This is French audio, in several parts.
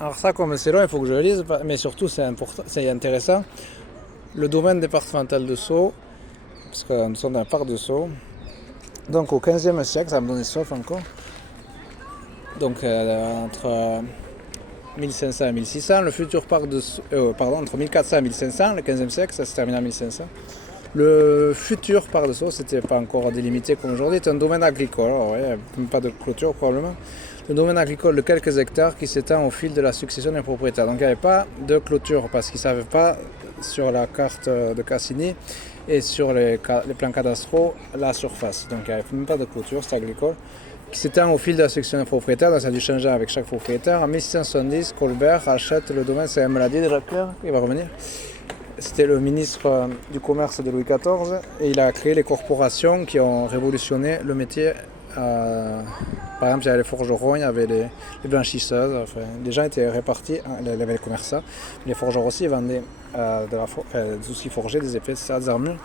Alors ça, comme c'est long, il faut que je le lise, mais surtout c'est important, c'est intéressant. Le domaine départemental de Sceaux, parce que nous sommes dans un parc de Sceaux. Donc au XVe siècle, ça me donnait soif encore. Donc entre 1500 et 1600, le futur parc de Sceaux, entre 1400 et 1500, le XVe siècle, ça se termine en 1500. Le futur parc de Sceaux, c'était pas encore délimité comme aujourd'hui, c'était un domaine agricole, alors, ouais, même pas de clôture probablement. Un domaine agricole de quelques hectares qui s'étend au fil de la succession des propriétaires. Donc il n'y avait pas de clôture parce qu'ils ne savaient pas sur la carte de Cassini et sur les plans cadastraux la surface. Donc il n'y avait même pas de clôture, c'était agricole. Qui s'étend au fil de la succession des propriétaires, donc ça a dû changer avec chaque propriétaire. En 1670, Colbert rachète le domaine, c'est Meladi déjà Claire, il va revenir. C'était le ministre du commerce de Louis XIV et il a créé les corporations qui ont révolutionné le métier. Par exemple, il y avait les forgerons, il y avait les blanchisseuses, enfin, les gens étaient répartis, il y avait les commerçants, les forgerons aussi vendaient des outils forgés, des épées, des armures.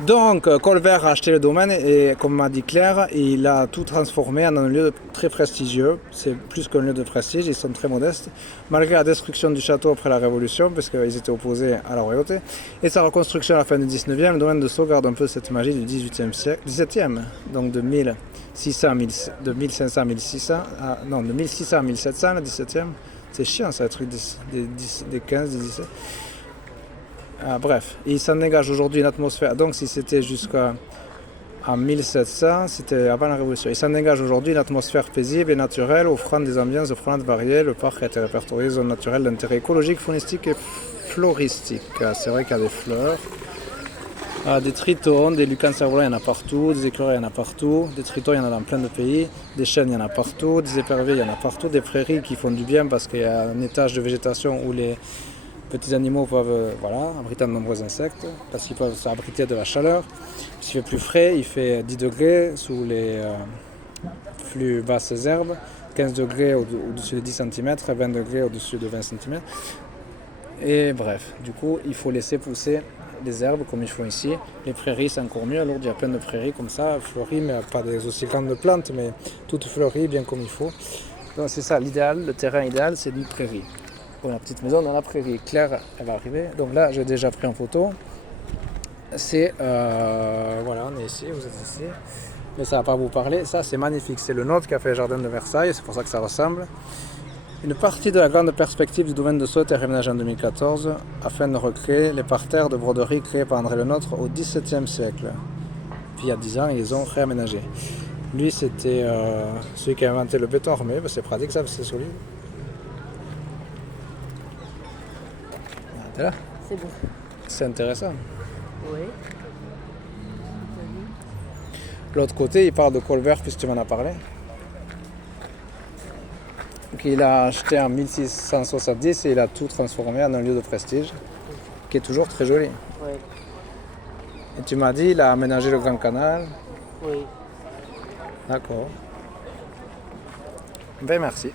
Donc Colbert a acheté le domaine et comme m'a dit Claire, il a tout transformé en un lieu très prestigieux. C'est plus qu'un lieu de prestige, ils sont très modestes, malgré la destruction du château après la Révolution, parce qu'ils étaient opposés à la royauté, et sa reconstruction à la fin du 19e, le domaine de Sceaux garde un peu cette magie du 18e siècle, 17e, donc de 1500 à 1600, non, de 1600 à 1700, le 17e, c'est chiant ça, le truc des 15, des 17. Bref, il s'en dégage aujourd'hui une atmosphère, donc si c'était jusqu'à 1700, c'était avant la Révolution. Il s'en dégage aujourd'hui une atmosphère paisible et naturelle, offrant des ambiances prenantes variées. Le parc a été répertorié zone naturelle d'intérêt écologique, faunistique et floristique. C'est vrai qu'il y a des fleurs. Des tritons, des lucans cerfs-volants, il y en a partout, des écureuils, il y en a partout, des tritons, il y en a dans plein de pays, des chênes, il y en a partout, des éperviers, il y en a partout, des prairies qui font du bien parce qu'il y a un étage de végétation où les petits animaux peuvent abriter de nombreux insectes, parce qu'ils peuvent s'abriter de la chaleur. S'il fait plus frais, il fait 10 degrés sous les plus basses herbes, 15 degrés au-dessus de 10 cm, 20 degrés au-dessus de 20 cm. Et bref, du coup, il faut laisser pousser des herbes comme ils font ici. Les prairies, c'est encore mieux. Alors, il y a plein de prairies comme ça, fleuries, mais pas des aussi grandes plantes, mais toutes fleuries, bien comme il faut. Donc, c'est ça, l'idéal, le terrain idéal, c'est une prairie. Bon, la petite maison dans la prairie. Claire, elle va arriver. Donc là, j'ai déjà pris en photo. C'est, voilà, on est ici, vous êtes ici. Mais ça ne va pas vous parler. Ça, c'est magnifique. C'est le nôtre qui a fait le jardin de Versailles. C'est pour ça que ça ressemble. Une partie de la grande perspective du domaine de Sceaux est réaménagée en 2014 afin de recréer les parterres de broderie créés par André Le Nôtre au XVIIe siècle. Puis il y a 10 ans, ils les ont réaménagés. Lui, c'était celui qui a inventé le béton armé. C'est pratique, ça, c'est solide. T'es là ? C'est bon. C'est intéressant. Oui. L'autre côté, il parle de Colbert, puisque tu m'en as parlé. Qu'il a acheté en 1670 et il a tout transformé en un lieu de prestige, qui est toujours très joli. Oui. Et tu m'as dit, il a aménagé le Grand Canal. Oui. D'accord. Ben merci.